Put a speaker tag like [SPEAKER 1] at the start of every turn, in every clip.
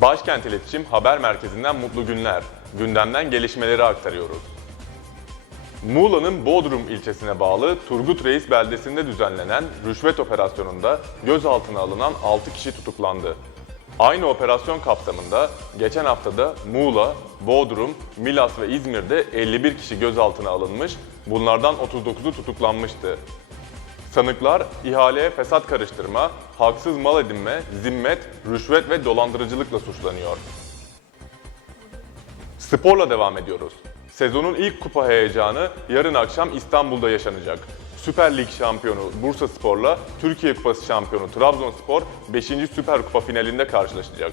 [SPEAKER 1] Başkent İletişim Haber Merkezi'nden mutlu günler. Gündemden gelişmeleri aktarıyoruz. Muğla'nın Bodrum ilçesine bağlı Turgut Reis beldesinde düzenlenen rüşvet operasyonunda gözaltına alınan 6 kişi tutuklandı. Aynı operasyon kapsamında geçen haftada Muğla, Bodrum, Milas ve İzmir'de 51 kişi gözaltına alınmış, bunlardan 39'u tutuklanmıştı. Sanıklar ihaleye fesat karıştırma, haksız mal edinme, zimmet, rüşvet ve dolandırıcılıkla suçlanıyor. Sporla devam ediyoruz. Sezonun ilk kupa heyecanı yarın akşam İstanbul'da yaşanacak. Süper Lig şampiyonu Bursa Spor'la Türkiye Kupası şampiyonu Trabzonspor 5. Süper Kupa finalinde karşılaşacak.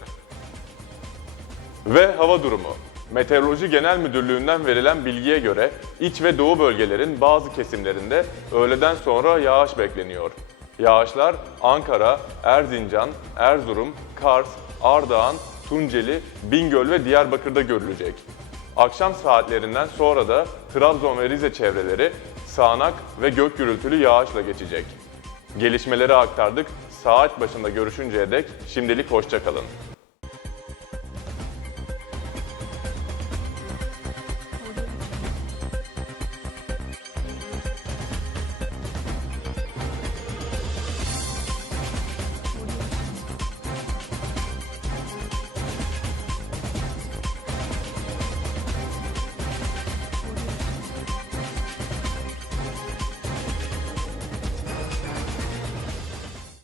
[SPEAKER 1] Ve hava durumu. Meteoroloji Genel Müdürlüğü'nden verilen bilgiye göre iç ve doğu bölgelerin bazı kesimlerinde öğleden sonra yağış bekleniyor. Yağışlar Ankara, Erzincan, Erzurum, Kars, Ardahan, Tunceli, Bingöl ve Diyarbakır'da görülecek. Akşam saatlerinden sonra da Trabzon ve Rize çevreleri sağanak ve gök gürültülü yağışla geçecek. Gelişmeleri aktardık. Saat başında görüşünceye dek şimdilik hoşçakalın.